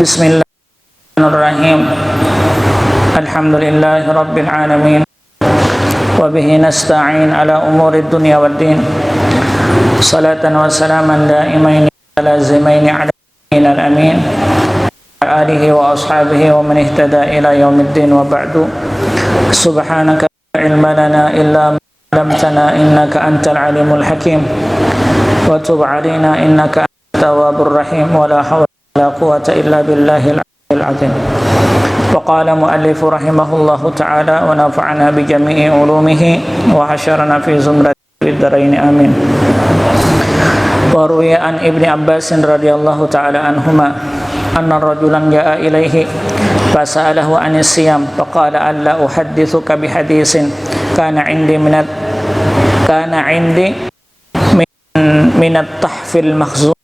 Bismillahirrahmanirrahim. Alhamdulillahi rabbil alamin. Wa bihi nasta'in ala umuri dunya waddin. Salatan wa salaman daimain lazimain ala al-amin. Alihi wa ashabihi wa man ihtada ila yaumiddin wa ba'du. Subhanaka la ilma lana illa ma 'allamtana innaka antal alimul hakim. Wa tub 'alaina innaka antat tawwabur rahim. Wa la hawla wa la quwwata illa billahil aliyyil azim. Wa qala muallif rahimahullahu ta'ala wa nafa'ana bi jami'i ulumihi wa hasyarana fi zumrati bid-darain amin. Wa ruwiya an Ibni Abbas radhiyallahu ta'ala anhuma anna rajulan ja'a ilaihi fasa'alahu 'anis siyam faqala alla uhaddithuka bi haditsin kana 'indi min at-tahfil makhzun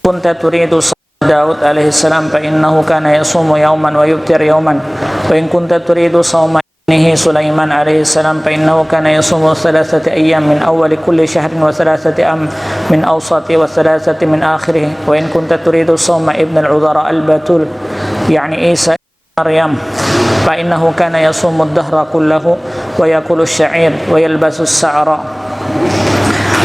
kunta turidu Daud alaihi salam fa innahu kana yasumu yawman wa yuftir yawman wa in kunta turidu sawma ibnihi Sulaiman alaihi salam fa innahu kana yasumu thalathati ayyam min awwali kulli shahrin wa thalathati min awsati wa thalathati min akhirih wa in kunta turidu sawma ibn al-udhara al-batul yani Isa Maryam fa innahu kana yasumu ad-dahra kullahu wa yakulu ash-sha'ir wa yalbasu as-sa'ra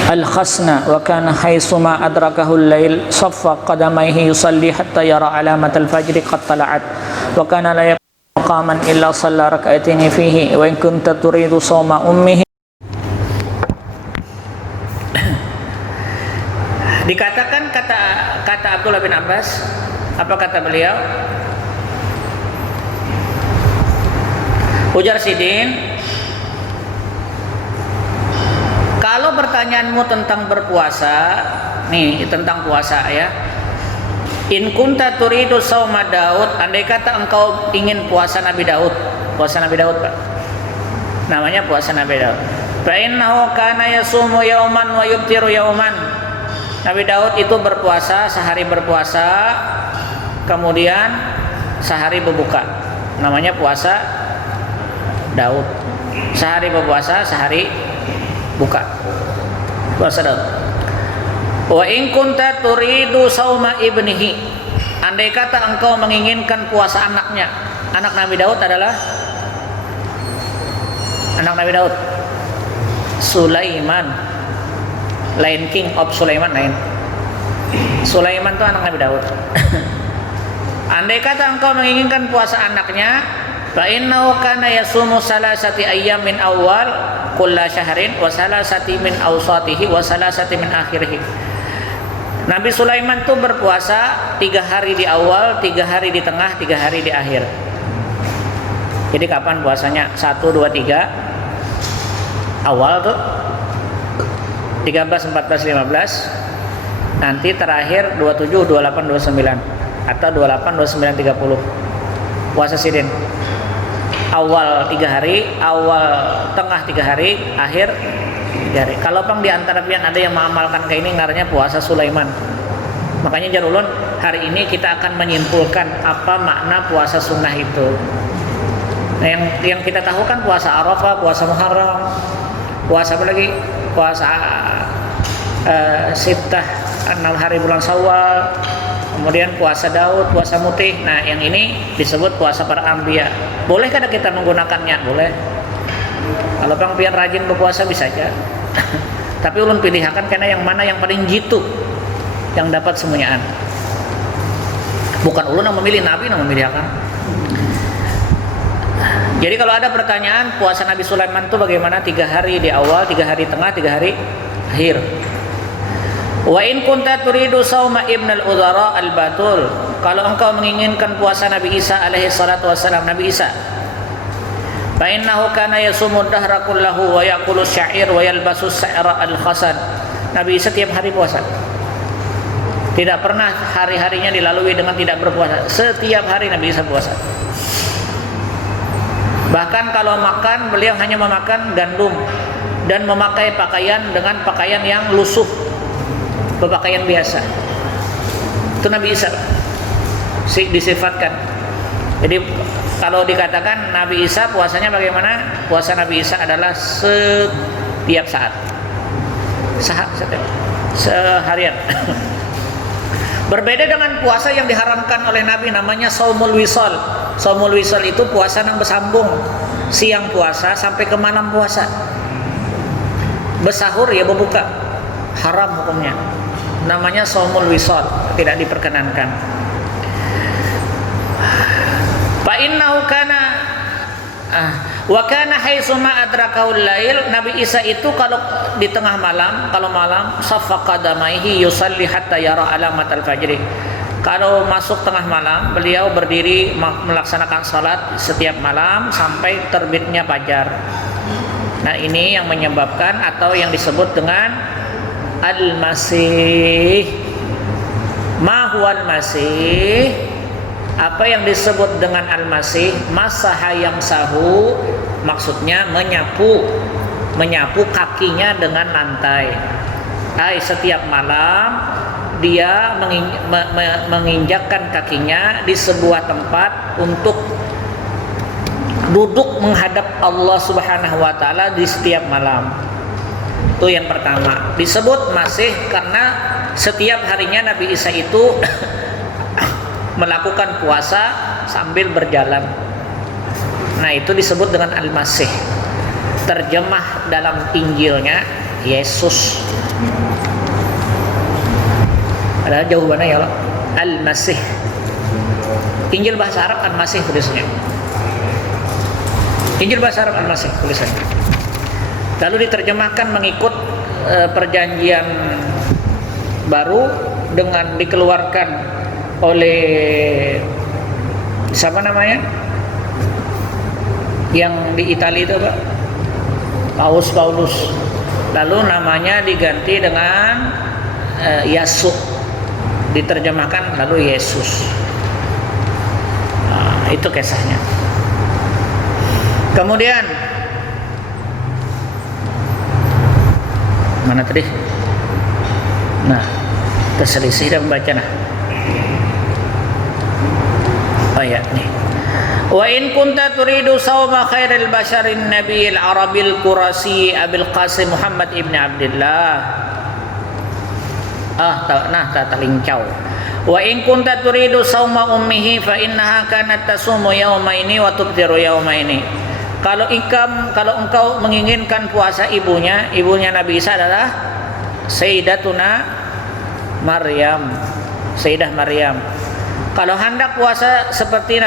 al-khasna wa kana haitsuma adrakahu al-lail saffa qadamayhi yusalli hatta yara alamat al-fajr qad tala'at wa kana la yaqumu qaman illa shalla rak'atayn fihi wa in kunta turidu sawma ummihi. Dikatakan kata Abdullah bin Abbas, apa kata beliau? Ujar Sidin, kalau pertanyaanmu tentang berpuasa, nih tentang puasa ya. In kunta turidu sauma Daud, andai kata engkau ingin puasa Nabi Daud, Pak. Namanya puasa Nabi Daud. Fa innahu kana yasumu yauman wa yuftiru yauman. Nabi Daud itu berpuasa, sehari berpuasa, kemudian sehari berbuka. Namanya puasa Daud. Sehari berpuasa, sehari buka. Puasa Daud. Wa in kunta turidu sauma ibnihi, andai kata engkau menginginkan puasa anaknya. Anak Nabi Daud adalah Sulaiman. Lain King of Sulaiman lain. Sulaiman itu anak Nabi Daud. Andai kata engkau menginginkan puasa anaknya, fa innahu kana yasumu salasati ayyam min awal kulla syahrin wa salasati min awsatihi wa salasati min akhirih. Nabi Sulaiman tuh berpuasa 3 hari di awal, 3 hari di tengah, 3 hari di akhir. Jadi kapan puasanya? 1, 2, 3 awal tuh 13, 14, 15. Nanti terakhir 27, 28, 29 atau 28, 29, 30. Puasa Sidin. Awal 3 hari, awal tengah 3 hari, akhir 3 hari. Kalau pang di antara pian ada yang mengamalkan kayak ini ngarannya puasa Sulaiman. Makanya Jarulun, hari ini kita akan menyimpulkan apa makna puasa sunnah itu. Nah, yang kita tahu kan puasa Arafah, puasa Muharram, puasa apa lagi? Puasa Sittah 6 hari bulan Syawal. Kemudian puasa Daud, puasa Mutih. Nah, yang ini disebut puasa para anbiya. Bolehkah kita menggunakannya? Boleh. Kalau bang pian rajin berpuasa bisa aja. Tapi ulun pilihakan karena yang mana yang paling jitu, yang dapat semuanyaan. Bukan ulun yang memilih, Nabi yang memilihkan. Jadi kalau ada pertanyaan puasa Nabi Sulaiman itu bagaimana? 3 hari di awal, 3 hari tengah, 3 hari akhir. Wa in kunta turidu sauma ibn al-udhara al-batul, kalau engkau menginginkan puasa Nabi Isa alaihi salatu wassalam, Nabi Isa, fa innahu kana yasumu dahra kullahu wa yaqulu syair wa yalbasu sa'ra al-khasan. Nabi Isa tiap hari puasa. Tidak pernah hari-harinya dilalui dengan tidak berpuasa. Setiap hari Nabi Isa puasa. Bahkan kalau makan, beliau hanya memakan gandum dan memakai pakaian dengan pakaian yang lusuh, berpakaian biasa. Itu Nabi Isa disifatkan. Jadi kalau dikatakan Nabi Isa puasanya bagaimana? Puasa Nabi Isa adalah setiap saat, seharian. Berbeda dengan puasa yang diharamkan oleh Nabi, namanya saumul wisal. Saumul wisal itu puasa yang bersambung, siang puasa sampai ke malam puasa. Bersahur ya berbuka, haram hukumnya. Namanya saumul wisal, tidak diperkenankan. Fa innahu kana wa kana haitsuma adrakaul lail. Nabi Isa itu kalau di tengah malam, kalau malam safaqa damaihi yusalli hatta yara alamat al-fajr. Kalau masuk tengah malam, beliau berdiri melaksanakan salat setiap malam sampai terbitnya fajar. Nah, ini yang menyebabkan atau yang disebut dengan al-masih. Ma huwal masih? Apa yang disebut dengan al-masih? Masaha yang sahu, maksudnya menyapu kakinya dengan lantai. Setiap malam dia menginjakkan kakinya di sebuah tempat untuk duduk menghadap Allah Subhanahu wa taala di setiap malam. Itu yang pertama. Disebut masih karena setiap harinya Nabi Isa itu melakukan puasa sambil berjalan. Nah, itu disebut dengan al-masih. Terjemah dalam Injilnya Yesus. Ada jawabannya ya Allah. Al-masih. Injil bahasa Arab al-masih tulisannya. Injil bahasa Arab al-masih tulisannya. Lalu diterjemahkan mengikut perjanjian baru dengan dikeluarkan oleh siapa namanya yang di Italia itu Pak? Paulus. Lalu namanya diganti dengan Yasuk, diterjemahkan lalu Yesus. Itu kisahnya. Kemudian mana tadi? Nah, terselisih dan membaca nah. Ayat nih. Wa in kunta turidu sawma khairil basharin nabiyil arabil qurasi Abil Qasim Muhammad ibn Abdullah. Lincau. Wa in kunta turidu sawma ummihi fa innaha kanat tasumu yaumaini wa tubtiru yaumaini. Kalau engkau menginginkan puasa ibunya Nabi Isa adalah Sayyidatuna Maryam, Sayyidah Maryam. Kalau hendak puasa seperti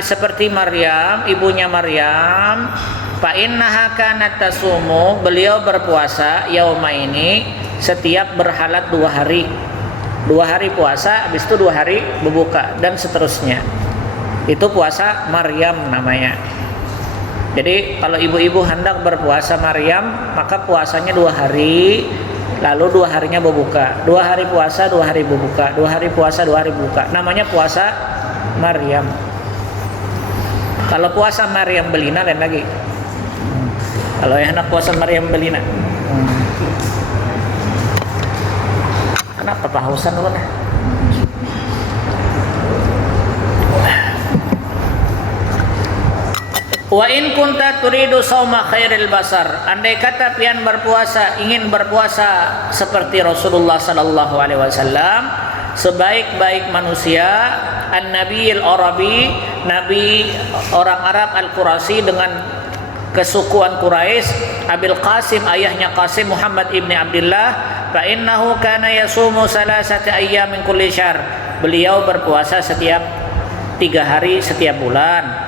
seperti Maryam, ibunya Maryam, fa innaha kanat tasumu, beliau berpuasa yaumaini, setiap berhalat 2 hari. 2 hari puasa, habis itu 2 hari berbuka dan seterusnya. Itu puasa Maryam namanya. Jadi kalau ibu-ibu hendak berpuasa Maryam, maka puasanya 2 hari. Lalu 2 harinya berbuka, 2 hari puasa, 2 hari berbuka, 2 hari puasa, 2 hari berbuka. Namanya puasa Maryam. Kalau puasa Maryam Belina lain lagi. Kalau yang anak puasa Maryam Belina, anak kepausan dulu nah. Wa in kunta turidu sauma khairil basar, andai kata pian ingin berpuasa seperti Rasulullah sallallahu alaihi wasallam, sebaik-baik manusia, an-nabiyil arabi, nabi orang Arab al-Qurasi dengan kesukuan Quraisy, Abil Qasim, ayahnya Qasim Muhammad ibni Abdullah, fa innahu kana yasumu salasata ayyamin kulli syahr. Beliau berpuasa setiap 3 hari setiap bulan.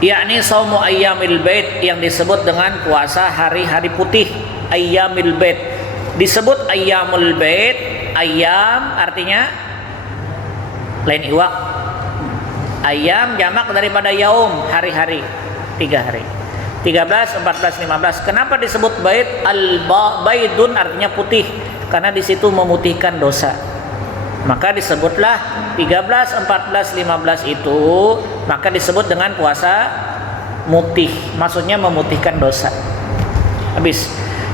yakni saumu ayyamil bait, yang disebut dengan puasa hari-hari putih, ayyamil bait. Disebut ayyamul bait, ayyam artinya lain iwak. Ayyam jamak daripada yaum, hari-hari, 3 hari. 13, 14, 15. Kenapa disebut bait? Al-baidun artinya putih, karena di situ memutihkan dosa. Maka disebutlah 13, 14, 15 itu, maka disebut dengan puasa mutih, maksudnya memutihkan dosa. Habis.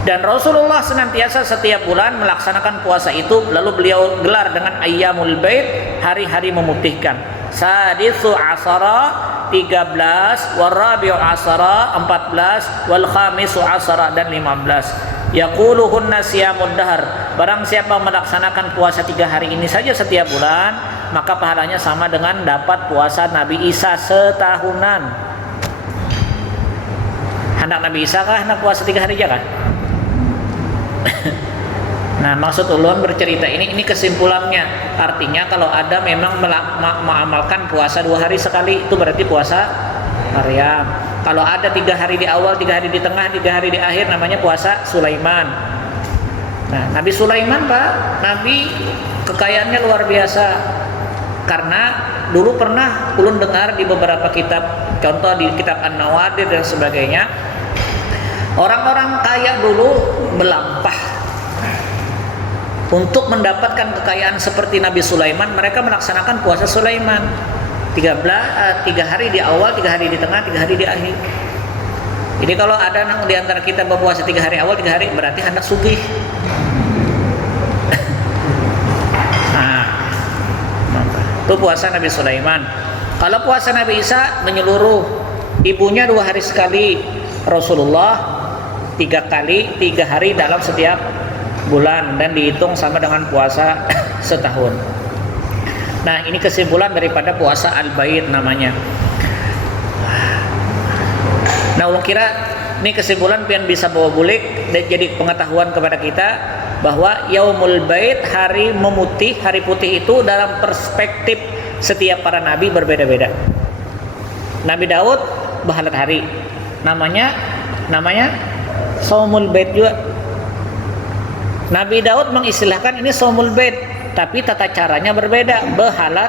Dan Rasulullah senantiasa setiap bulan melaksanakan puasa itu, lalu beliau gelar dengan ayyamul bait, hari-hari memutihkan. Sadisu asara 13, warabi'u asara 14, wal khamisu asara dan 15. yaquluhunna siyamud dahr. Barang siapa melaksanakan puasa 3 hari ini saja setiap bulan, maka pahalanya sama dengan dapat puasa Nabi Isa setahunan. Anak Nabi Isa kah anak puasa 3 hari aja kah? Nah, maksud ulun bercerita ini kesimpulannya. Artinya kalau ada memang mengamalkan puasa 2 hari sekali, itu berarti puasa Maryam. Kalau ada 3 hari di awal, 3 hari di tengah, 3 hari di akhir, namanya puasa Sulaiman. Nah, Nabi Sulaiman Pak, Nabi kekayaannya luar biasa. Karena dulu pernah ulun dengar di beberapa kitab, contoh di kitab An-Nawadir dan sebagainya, orang-orang kaya dulu melampah. Untuk mendapatkan kekayaan seperti Nabi Sulaiman, mereka melaksanakan puasa Sulaiman 3 hari di awal, 3 hari di tengah, 3 hari di akhir. Jadi kalau ada di antara kita berpuasa 3 hari awal, 3 hari, berarti hendak sugih. Nah, itu puasa Nabi Sulaiman. Kalau puasa Nabi Isa menyeluruh, ibunya 2 hari sekali, Rasulullah 3 kali, 3 hari dalam setiap bulan, dan dihitung sama dengan puasa setahun. Nah, ini kesimpulan daripada puasa Al-Bait namanya. Nah, ulun kira ini kesimpulan pian bisa bawa bulik dan jadi pengetahuan kepada kita bahwa Yaumul Bait, hari memutih, hari putih itu dalam perspektif setiap para nabi berbeda-beda. Nabi Daud bahalat hari, namanya Saumul Bait juga. Nabi Daud mengistilahkan ini Saumul Bait, tapi tata caranya berbeda, bahalat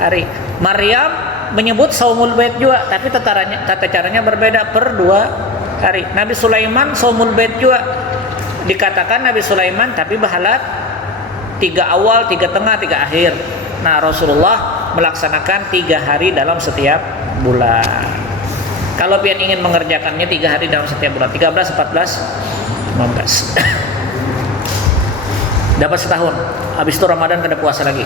hari. Maryam menyebut Saumul Bait juga, tapi tata caranya berbeda, per 2 hari. Nabi Sulaiman Saumul Bait juga, dikatakan Nabi Sulaiman tapi bahalat 3 awal, 3 tengah, 3 akhir. Nah, Rasulullah melaksanakan 3 hari dalam setiap bulan. Kalau pian ingin mengerjakannya 3 hari dalam setiap bulan, 13, 14, 15 dapat setahun. Habis itu Ramadan kada puasa lagi.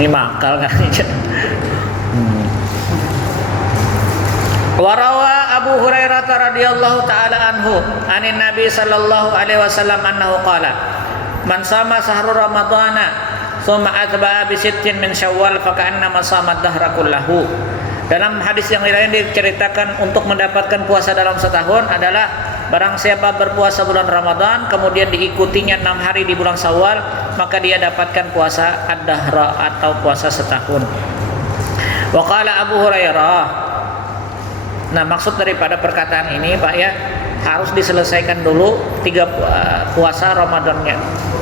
Ini makal kan. Warawa Abu Hurairah radhiyallahu taala anhu anin Nabi sallallahu alaihi wasallam annahu qala man sama sahru ramadhana thumma atba'a bi sittin min syawal fa ka'annama sama ad-dahra kullahu. Dalam hadis yang lain diceritakan untuk mendapatkan puasa dalam setahun adalah barang siapa berpuasa bulan Ramadan kemudian diikutinya 6 hari di bulan Syawal, maka dia dapatkan puasa ad-dahra atau puasa setahun. Wa qala Abu Hurairah. Nah, maksud daripada perkataan ini Pak ya, harus diselesaikan dulu 3 puasa Ramadannya.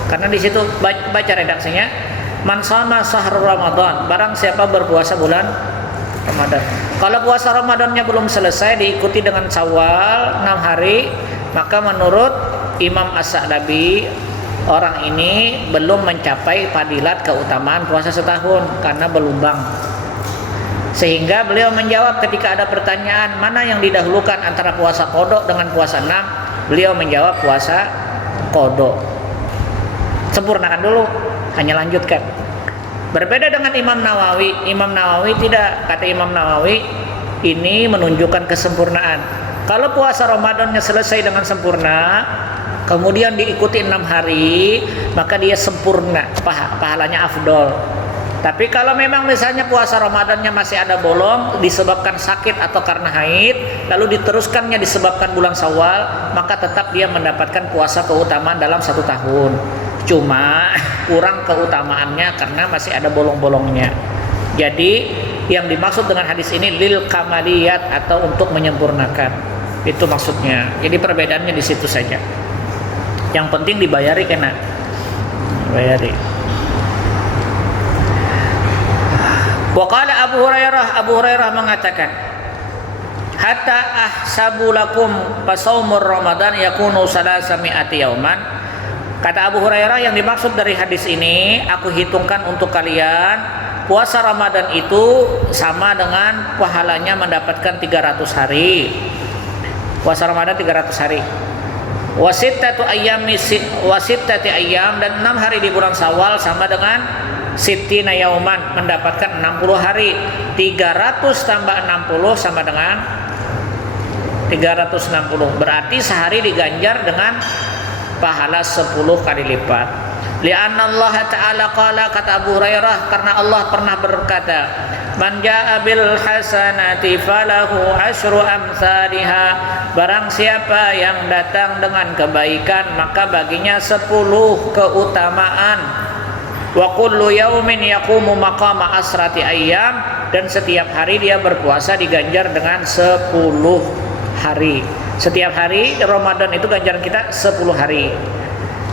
Karena di situ baca redaksinya, man sama sahru Ramadan, barang siapa berpuasa bulan Ramadan. Kalau puasa Ramadannya belum selesai diikuti dengan Syawal 6 hari, maka menurut Imam As-Sa'labi orang ini belum mencapai fadilat keutamaan puasa setahun karena berlubang. Sehingga beliau menjawab ketika ada pertanyaan mana yang didahulukan antara puasa qada dengan puasa 6, beliau menjawab puasa qada. Sempurnakan dulu, hanya lanjutkan. Berbeda dengan Imam Nawawi. Imam Nawawi tidak, kata Imam Nawawi ini menunjukkan kesempurnaan. Kalau puasa Ramadannya selesai dengan sempurna, kemudian diikuti 6 hari, maka dia sempurna, pahalanya afdol. Tapi kalau memang misalnya puasa Ramadannya masih ada bolong disebabkan sakit atau karena haid, lalu diteruskannya disebabkan bulan Syawal, maka tetap dia mendapatkan puasa keutamaan dalam 1 tahun. Cuma kurang keutamaannya karena masih ada bolong-bolongnya. Jadi yang dimaksud dengan hadis ini lil kamaliyat atau untuk menyempurnakan. Itu maksudnya. Jadi perbedaannya di situ saja. Yang penting dibayari kena. Bayari. Waqala Abu Hurairah mengatakan, hatta ahsabu lakum fasaumur Ramadan yakunu salasami'ati yauman. Kata Abu Hurairah, yang dimaksud dari hadis ini, aku hitungkan untuk kalian, puasa Ramadan itu sama dengan pahalanya mendapatkan 300 hari. Puasa Ramadan 300 hari. Wasittatu ayyam dan 6 hari di bulan Syawal sama dengan sittina yauman, mendapatkan 60 hari. 300 tambah 60 sama dengan 360. Berarti sehari diganjar dengan pahala 10 kali lipat. Li'anna Allah Ta'ala qala, kata Abu Hurairah, karena Allah pernah berkata, man jaa bil hasanati falahu asyru amsalha, barang siapa yang datang dengan kebaikan maka baginya 10 keutamaan. Wa kullu yaumin yaqumu maqama asrati ayyam, dan setiap hari dia berpuasa diganjar dengan 10 hari. Setiap hari Ramadan itu ganjaran kita 10 hari.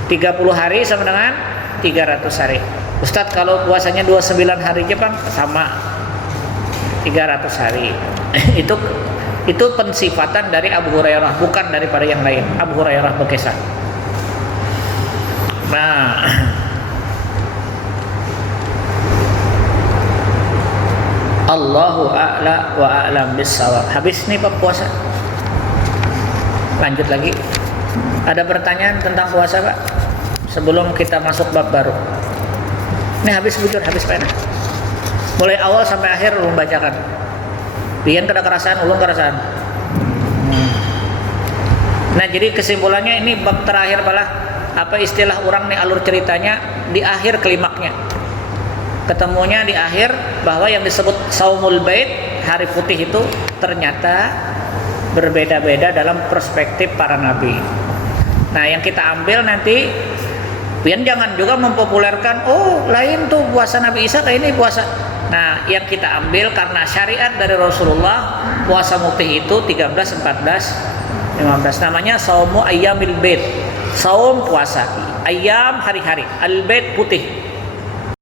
30 hari sama dengan 300 hari. Ustadz, kalau puasanya 29 hari aja Bang, sama 300 hari. itu pensifatan dari Abu Hurairah, bukan daripada yang lain. Abu Hurairah berkisah. Nah, Allahu a'la wa a'lam bis-shawab. Habis nih Pak puasa. Lanjut lagi. Ada pertanyaan tentang puasa Pak? Sebelum kita masuk bab baru. Ini habis bujur, habis pena. Mulai awal sampai akhir ulun bacakan. Pian kada kerasaan, ulun kerasaan. Nah, jadi kesimpulannya ini bab terakhir balah. Apa istilah orang nih alur ceritanya di akhir klimaknya. Ketemunya di akhir bahwa yang disebut Saumul Bait, hari putih itu ternyata berbeda-beda dalam perspektif para nabi. Nah, yang kita ambil nanti, pian jangan juga mempopulerkan, oh lain tuh puasa Nabi Isa kayak ini puasa. Nah, yang kita ambil karena syariat dari Rasulullah, puasa mutih itu 13, 14, 15. Namanya Saumu Ayyamil Bait. Saum puasa, ayyam hari-hari, al-bait putih.